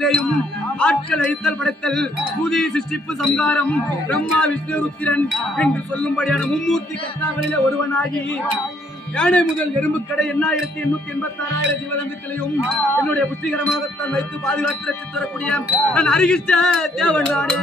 மூலத்திலேயும் ஆட்கள் அழித்தல் படைத்தல் புதிய சிருஷ்டிப்பு சங்காரம் பிரம்மா விஷ்ணு ருத்திரன் என்று சொல்லும்படியான மும்மூர்த்தி கர்த்தாக்களிலே ஒருவனாகி யானை முதல் எறும்புக்கடை எண்ணாயிரத்தி எண்ணூத்தி எண்பத்தி ஆறாயிரம் ஜீவதந்துக்களையும் என்னுடைய புத்திகரமாகத்தான் வைத்து பாதுகாத்து தரக்கூடிய நான் அருகிஷ்ட தேவன் நானே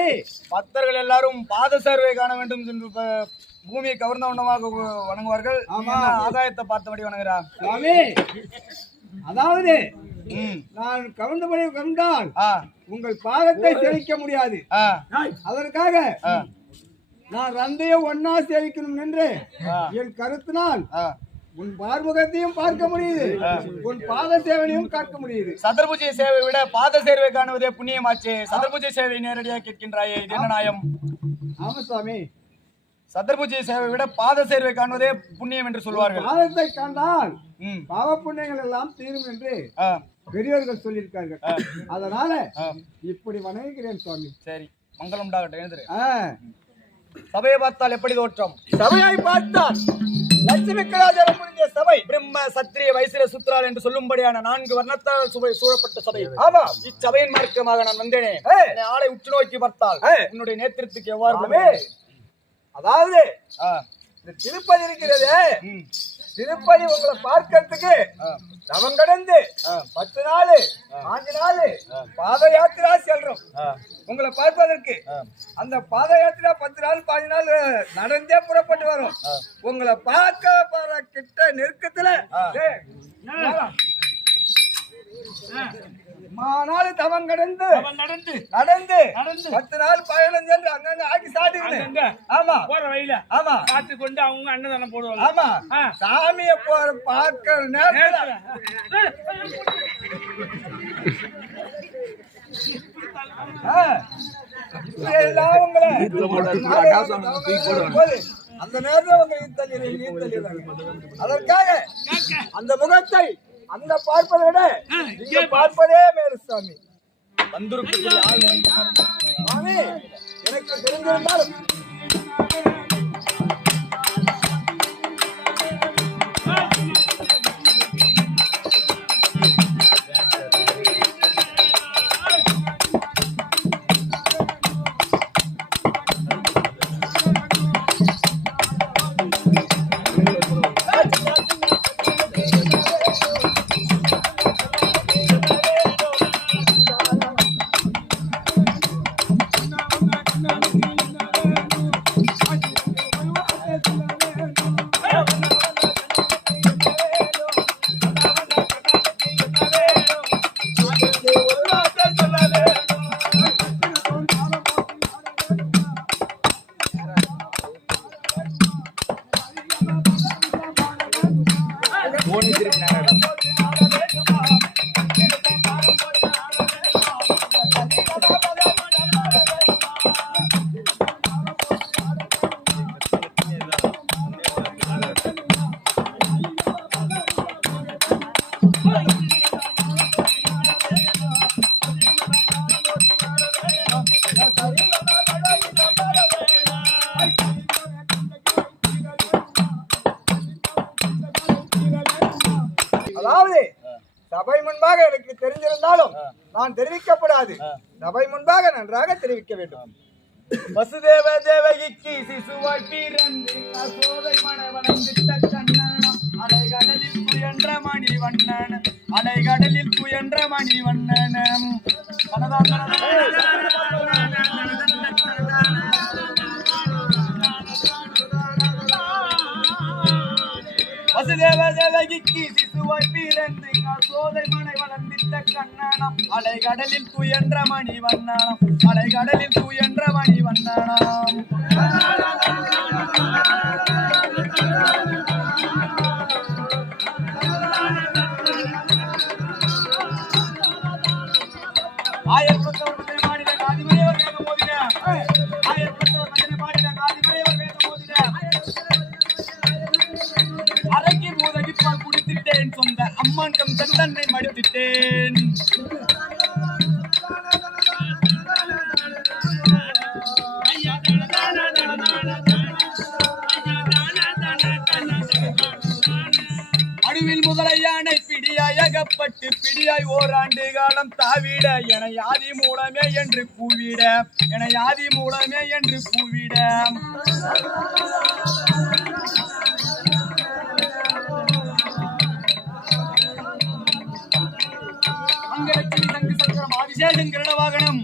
சுவாமி பக்தர்கள் எல்லாரும் பாத சேர்வை காண வேண்டும் என்று பூமியை கவர்ந்த வண்ணமாக வணங்குவார்கள். ஆதாயத்தை பார்த்தபடி வணங்குறார் சுவாமி அதாவது நான் கண்டால் ஆ. உங்கள் பாதத்தை சேவிக்க முடியாது. அதற்காக நான் ரந்தைய ஒன்னா சேவிக்கணும் என்று. என் கருத்தினால் உன் பார்முகத்தையும் பார்க்க முடியுது. உன் பாத சேவனையும் பார்க்க முடியுது சதுர்புஜை சேவை விட பாத சேர்வை காணுவதே புண்ணியமாச்சே. சதுர்புஜை சேவை நேரடியாக கேட்கின்றாயே. இது என்ன நியாயம்? ஆமா சுவாமி. சதுர்புஜை சேவை விட பாத சேர்வை காணுவதே புண்ணியம் என்று சொல்வார்கள். பாதத்தை கண்டால் பாவ புண்ணியங்கள் எல்லாம் தீரும் என்று பெரியவர்கள் சொல்லியிருக்கார்கள். அதனால இப்படி வணங்குகிறேன் சுவாமி. சரி. மங்களம் எழுந்துரு. ஆ, சபையை பார்த்தால் எப்படி தோற்றம்? சபையை பார்த்தால் லட்சுமி கலாச்சாரம் புரிஞ்ச சபை. பிரம்ம சத்திரிய வைசிர சுத்ரால் என்று சொல்லும்படியான நான்கு வர்ணத்தால் சுவை சூழப்பட்ட சபை. ஆமா. இச்சபையின் மார்க்கமாக நான் வந்தேனே. ஆளை உற்று நோக்கி பார்த்தால் ஏ. உன்னுடைய நேத்திரத்துக்கு எவ்வாறு? அதாவது இந்த திருப்பதி இருக்கிறது திருப்பதி உங்களை பார்க்கறதுக்கு தவம் கடந்து பத்து நாள் பாஞ்சு நாள் பாத யாத்திரா செல்றோம். உங்களை பார்ப்பதற்கு. அந்த பாத யாத்திரா பத்து நாள் பாஞ்சு நாள் நடந்தே புறப்பட்டு வரும். உங்களை பார்க்க போற கிட்ட நெருக்கத்துல. மாநாள் தவம் கடந்து நடந்து நடந்து நடந்து. பத்து நாள் பயணம் சென்று அங்கங்க ஆக்கி. சாட்டுகிறேன் ஆமா போற வழியில ஆமா பார்த்து கொண்டு அவங்க அன்னதானம் போடுவாங்க ஆமா. சாமிய போற பார்க்கிற நேரத்துல. இப்படியெல்லாம் உங்களை அந்த நேரத்துல ஈத்தள்ளி ஈத்தள்ளிடுறாங்க. அதற்காக அந்த முகத்தை அந்த பார்ப்பதை விட இங்க பார்ப்பதே மேல் சாமி வந்திருக்கும் எனக்கு தெரிந்திருந்தாலும் நான் தெரிவிக்கப்படாது. சபை முன்பாக நன்றாக தெரிவிக்க வேண்டும். வசுதேவ தேவகிக்கு சிசுவாய் பிறந்து அசோதை மணவனந்திட்ட அலைகடலில் துயன்ற மணி வண்ணன் அலைகடலில் துயன்ற மணி வண்ணனம் வசுதேவ தேவகிக்கு சிசுவாய் பிறந்து அசோதை மனை வளர்ந்திட்ட அலைகடலில் துயன்ற மணி வண்ணனம் அலைகடலில் துயன்ற மணி வண்ணனம் மாண்டம் தன்னை மடித்திட்டேன் அடுவில் முதலையானை பிடியாய் அகப்பட்டு பிடியாய் ஓராண்டு காலம் தாவிட என யாதி மூலமே என்று கூவிட என யாதி மூலமே என்று கூவிட. விசேஷம் ஆதிசேஷன் வாகனம்.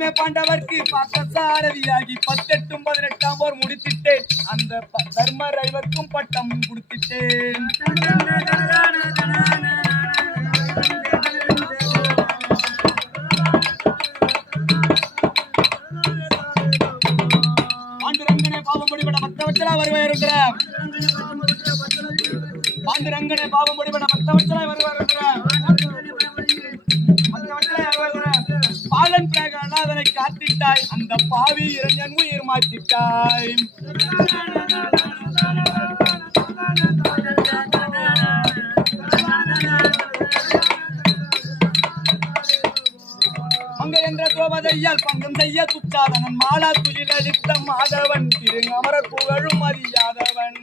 சித்தமே பாண்டவர்க்கு பார்த்த சாரதியாகி பத்தெட்டும் பதினெட்டாம் ஓர் முடித்திட்டேன். அந்த தர்ம ரைவர்க்கும் பட்டம் கொடுத்திட்டேன். பாண்டுரங்கனே பாவம் முடிபட மத்தவற்றலா வருவாய் இருக்கிற பாண்டுரங்கனே பாவம் முடிபட மத்தவற்றலா வருவாய் காத்திட்டாய். அந்த பாவி இளைஞன் உயிர் மாற்றிட்டாய். அங்க என்ற துரோபதையால் பங்கம் செய்ய துச்சாதனன் மாலா துயில் அளித்த மாதவன். திரு அமர புகழும் அறியாதவன்.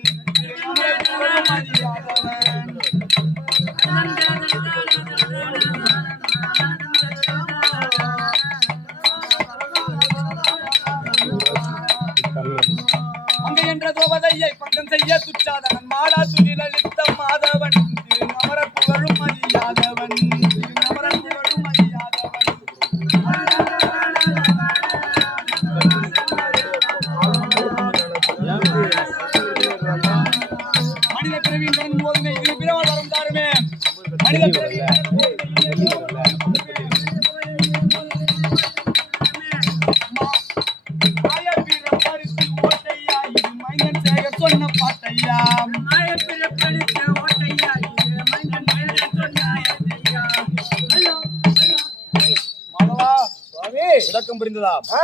ஆ,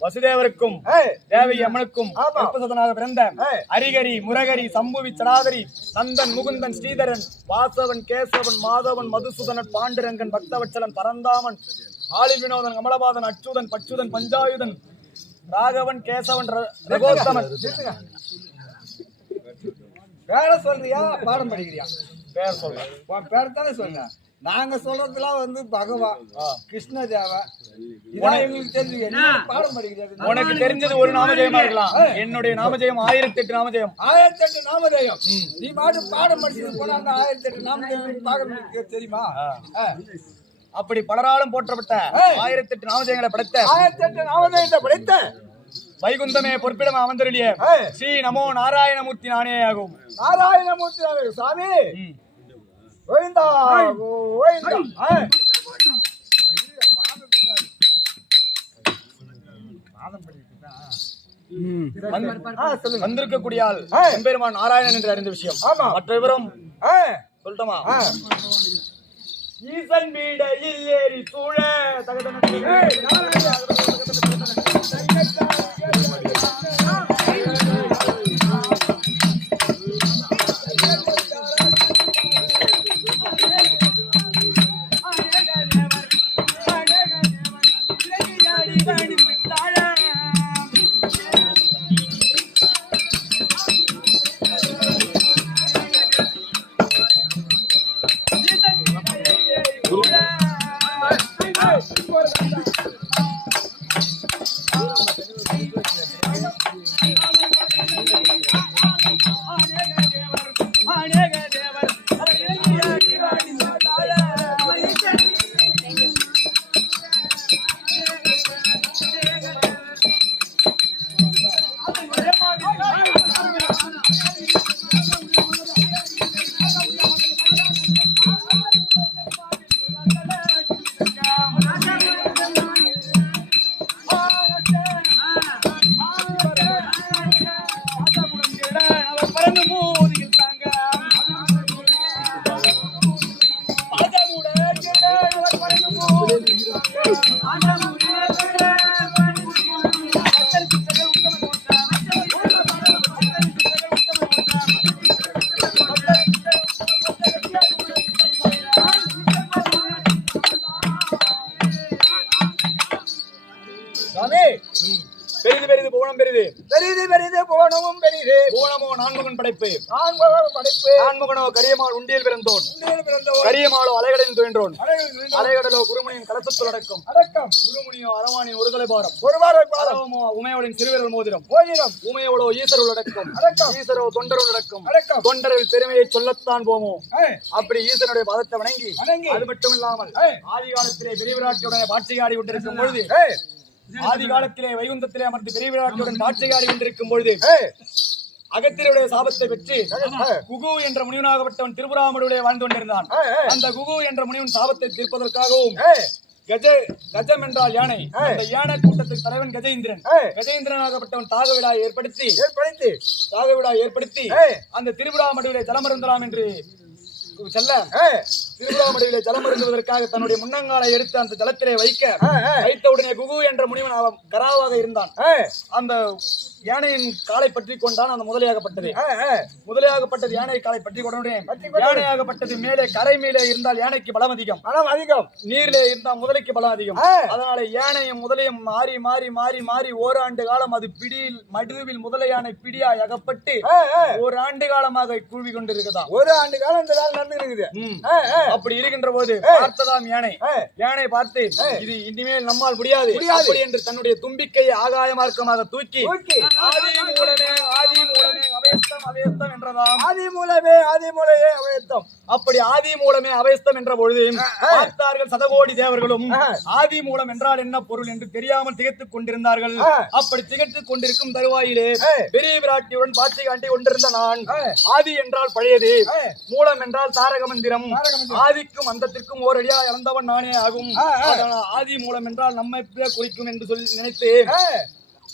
வசுதேவருக்கும் தேவி அம்மனுக்கும் பிறந்த ஆ. ஹரிகரி முரகரி சம்புவி சடாதரி நந்தன் முகுந்தன் ஸ்ரீதரன் வாசவன் கேசவன் மாதவன் மதுசூதனன் பாண்டுரங்கன் பக்தவச்சலன் பரந்தாமன் ஆளில் வினோதன் கமலபாதன் அச்சுதன் பச்சுதன் பஞ்சாயுதன் ராகவன் கேசவன் ரகோத்தமன். பேரை சொல்றியா? பாடம் படிக்கிறியா? பேர் சொல்றேன். பேர் தானே சொல்ற நாங்க சொல்றதுலாம் வந்து பகவான். கிருஷ்ண தேவா எங்களுக்கு தெரிஞ்சு என்ன பாடம் படிக்கிறது? உனக்கு தெரிஞ்சது ஒரு நாமஜெயமா இருக்கலாம் என்னுடைய நாமஜெயம் ஆயிரத்தி எட்டு நாமஜெயம். ஆயிரத்தி எட்டு நாமதேயம் நீ மாட்டு பாடம் படிச்சது போனா அந்த ஆயிரத்தி எட்டு நாமதேயம் பார்க்க தெரியுமா? ஆ. அப்படி பலராலும் போற்றப்பட்ட ஆயிரத்தி எட்டு நாமஜெயங்களை படைத்த ஆயிரத்தி எட்டு நாமதேயத்தை படித்த? வைகுந்தமே பொற்பிடம் அமர்ந்தருளிய. ஸ்ரீ நமோ நாராயணமூர்த்தி நானே ஆகும் நாராயணமூர்த்தி சாமி ஆ, சொல்லுங்க. வந்திருக்கக்கூடிய ஆள். எம்பெருமான் நாராயணன் என்று அறிந்த விஷயம். ஆமா. மற்ற விவரம் ஆ. சொல்லட்டுமா. ஈசன் வீடையில் ஏறி சூழ தகதனத்தில் ஏய், நாராயணா. キュンキュン。போனவும் பெரிது புவனமோ நான்முகன் படைப்பு. நான்கு படைப்பு. நான்முகனோ கரியமாள் உண்டியல் பிறந்தோன் உண்டியல் அலைகடலில் துயின்றோன் அழகில் நிறைந்த அலைகடலோ குருமணியின் கலசத்துள் அடக்கம். அடக்கம். குருமுனியோ அரவானின் ஒருதலை பாரம் ஒருவாரை பாடம் அரவமோ உமையோளின் சிறுவிரல் மோதிரம். போயிடும் உமையோளோ ஈசருள் அடக்கம். அடக்கம். ஈசரோ தொண்டருள் அடக்கம். அடக்கம். தொண்டரில் பெருமையை சொல்லத்தான் போமோ அப்படி ஈசனுடைய பதத்தை வணங்கி வணங்கி. அது மட்டும் இல்லாமல். ஆதி காலத்திலே பெரிய விராட்டியுடைய பாட்சிகாடி கொண்டிருக்கும் பொழுது ஆதி காலத்திலே வைகுந்தத்திலே அமர்ந்து பெரிய விராட்டியுடன் பாட்சிகாடி கொண்டிருக்கும் பொழுது ஏய், அகத்தினுடைய சாபத்தை பெற்று குகு என்ற முனிவனாகப்பட்டவன் திருபுராமடுடைய வாழ்ந்து கொண்டிருந்தான். அந்த குகு என்ற முனிவன் சாபத்தை தீர்ப்பதற்காகவும் கஜ கஜம் என்றால் யானை. அந்த யானை கூட்டத்துக்கு தலைவன் கஜேந்திரன். ஏய். கஜேந்திரனாகப்பட்டவன் தாக விழா ஏற்படுத்தி ஏற்படுத்தி. தாக விழா ஏற்படுத்தி. அந்த திருவிழாமடுவிலே ஜலமருந்தலாம் என்று செல்ல ஏய், திருவிழாமடுவிலே ஜலமருந்துவதற்காக தன்னுடைய முன்னங்காலை எடுத்து அந்த ஜலத்திலே வைக்க ஏய், ஏய், வைத்த உடனே குகு என்ற முனிவன் அவன் கராவாக இருந்தான். அந்த யானையின் காலை பற்றி கொண்டான் அந்த முதலையாகப்பட்டது. முதலையாகப்பட்டது யானை காலை பற்றி கொண்டவுடனே. யானையாகப்பட்டது மேலே கரை மேலே இருந்தால் யானைக்கு பலம் அதிகம். பணம் அதிகம். நீரிலே இருந்தால் முதலைக்கு பலம் அதிகம். அதனால யானையும் முதலையும் மாறி மாறி மாறி மாறி ஓராண்டு காலம் அது பிடியில் மடுவில் முதலை யானை பிடியாய் அகப்பட்டு ஒரு ஆண்டு காலமாக கூவி கொண்டிருக்குதாம். ஒரு ஆண்டு காலம் இந்த வேலை நடந்து இருக்குது அப்படி இருக்கின்ற போது பார்த்ததாம் யானை. யானை பார்த்து இது இனிமேல் நம்மால் முடியாது. அப்படி என்று தன்னுடைய தும்பிக்கையை ஆகாய மார்க்கமாக தூக்கி. ஆதி மூலமே ஆதி மூலமே அவேஸ்தம் அவேஸ்தம் என்றதாம் ஆதி மூலமே ஆதி மூலையே அவைத்தம் அப்படி ஆதி மூலமே அவேஸ்தம் என்ற பொழுது பார்த்தார்கள் சதகோடி தேவர்களும். ஆதி மூலம் என்றால் என்ன பொருள் என்று தெரியாமல் திகைத்துக் கொண்டிருந்தார்கள். அப்படி திகைத்துக் கொண்டிருக்கும் தருவாயிலே. பெரிய விராட்டியுடன் பாட்சி காட்டி கொண்டிருந்த நான். ஆதி என்றால் பழையது. மூலம் என்றால் தாரக மந்திரம். ஆதிக்கும் அந்தத்திற்கும் ஓரடியா இழந்தவன் நானே ஆகும் ஆதி மூலம் என்றால் நம்மை குறிக்கும் என்று சொல்லி நினைத்து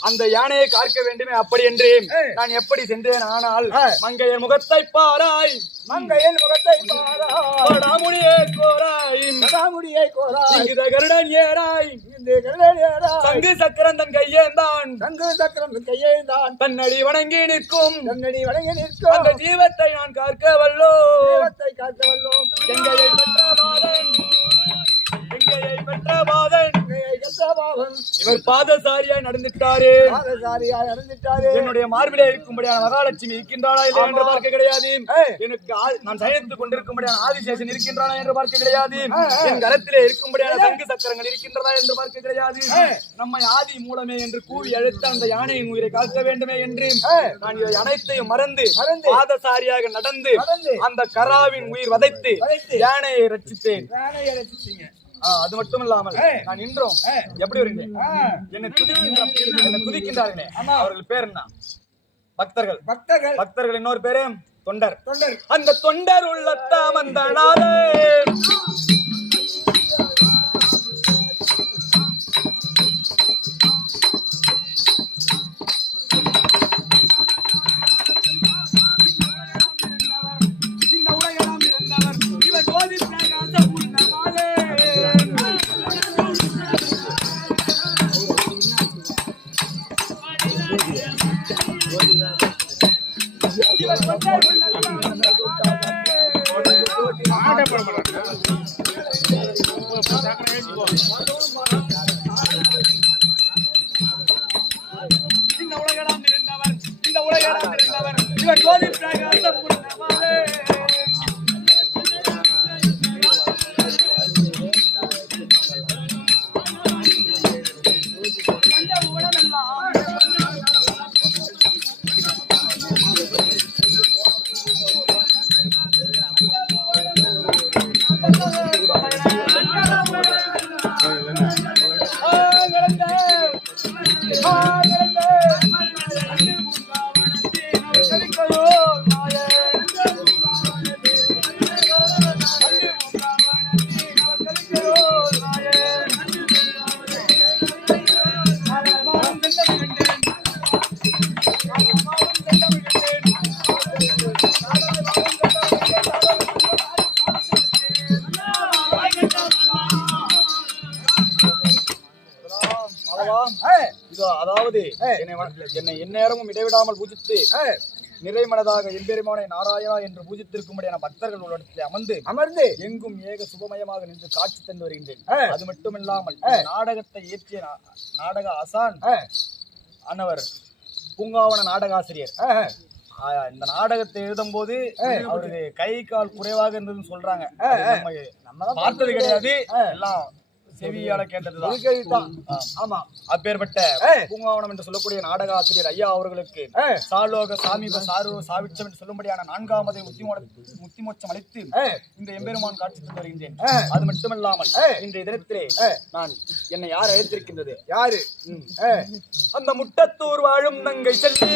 அந்த யானையை காக்க வேண்டுமே அப்படி என்று. நான் எப்படி சென்றேன் ஆனால் ஆ. மங்கையர் முகத்தை பாராய். மங்கையின் முகத்தை பாராய். படாமுடியே கோராய். சதாமுடியை கோராய். இங்குத கருடன் ஏறாய். இந்த கருடேராய் சங்கு சக்கரந்தன் கையேந்தான். சங்கு சக்கரம் கையேந்தான். தன்னடி வணங்கி நிற்கும். தன்னடி வணங்கி அந்த நிற்கும் ஜீவத்தை நான் காக்க வல்லோ தெய்வத்தை காக்க வல்லோம். எங்கையை பெற்ற பாதன். எங்கையை பெற்ற பாதன். இவர் பாதசாரியாய் நடந்துட்டாரு பாதசாரியாய் நடந்துட்டாரு என்னுடைய மார்பிலே இருக்கும்படியான மகாலட்சுமி இருக்கின்றாளா இல்லை என்று. பார்க்க கிடையாது. எனக்கு நான் சயனித்துக் கொண்டிருக்கும்படியான ஆதிசேஷன் இருக்கின்றானா என்று பார்க்க கிடையாது. என் கரத்திலே இருக்கும்படியான சங்கு சக்கரங்கள் இருக்கின்றதா என்று பார்க்க கிடையாது. நம்மை ஆதி மூலமே என்று கூவி அழைத்த அந்த யானையின் உயிரை காக்க வேண்டுமே என்று. நான் இவை அனைத்தையும் மறந்து மறந்து. பாதசாரியாக நடந்து. அந்த கராவின் உயிர் வதைத்து. யானையை ரட்சித்தேன் ரசிச்சீங்க ஆ, அது மட்டும் இல்லாமல். நான் இன்றும் ஏய். எப்படி வருகிறேன் என்னை துதிக்கின்ற என்னை துதிக்கின்றார்களே. அவர்கள் பேர் என்ன? பக்தர்கள். பக்தர்கள். பக்தர்கள் இன்னொரு பேரு? தொண்டர். தொண்டர். அந்த தொண்டர் உள்ளத்தாம் அந்த நாதே இதோ அதாவது என்னை எந்நேரமும் இடைவிடாமல் பூஜித்து நிறைமனதாக எம்பெருமானை நாராயணா என்று பூஜித்திருக்கும்படியான பக்தர்கள் உள்ளிடத்தில் அமர்ந்து அமர்ந்து எங்கும் ஏக சுபமயமாக நின்று காட்சி தந்து வருகின்றேன். அது மட்டுமில்லாமல் நாடகத்தை இயற்றிய நாடக ஆசான் அன்னவர் பூங்காவன நாடகாசிரியர். இந்த நாடகத்தை எழுதும் போது அவருக்கு கை கால் குறைவாக இருந்ததுன்னு சொல்றாங்க. நம்ம பார்த்தது கிடையாது. எல்லாம் செவியால கேட்டதுதான். ஆமா. அப்பேற்பட்ட பூங்காவனம் என்று சொல்லக்கூடிய நாடக ஆசிரியர் ஐயா அவர்களுக்கு சாலோக சாமீப சாரு சாவிச்சம் என்று சொல்லும்படியான நான்காமதை முத்திமோட முத்திமோட்சம் அளித்து இந்த எம்பெருமான் காட்சி தந்து வருகின்றேன் அது மட்டுமல்லாமல் இன்றைய தினத்திலே நான் என்னை யார் அழைத்திருக்கின்றது? யாரு? அந்த முட்டத்தூர் வாழும் நங்கை செல்வி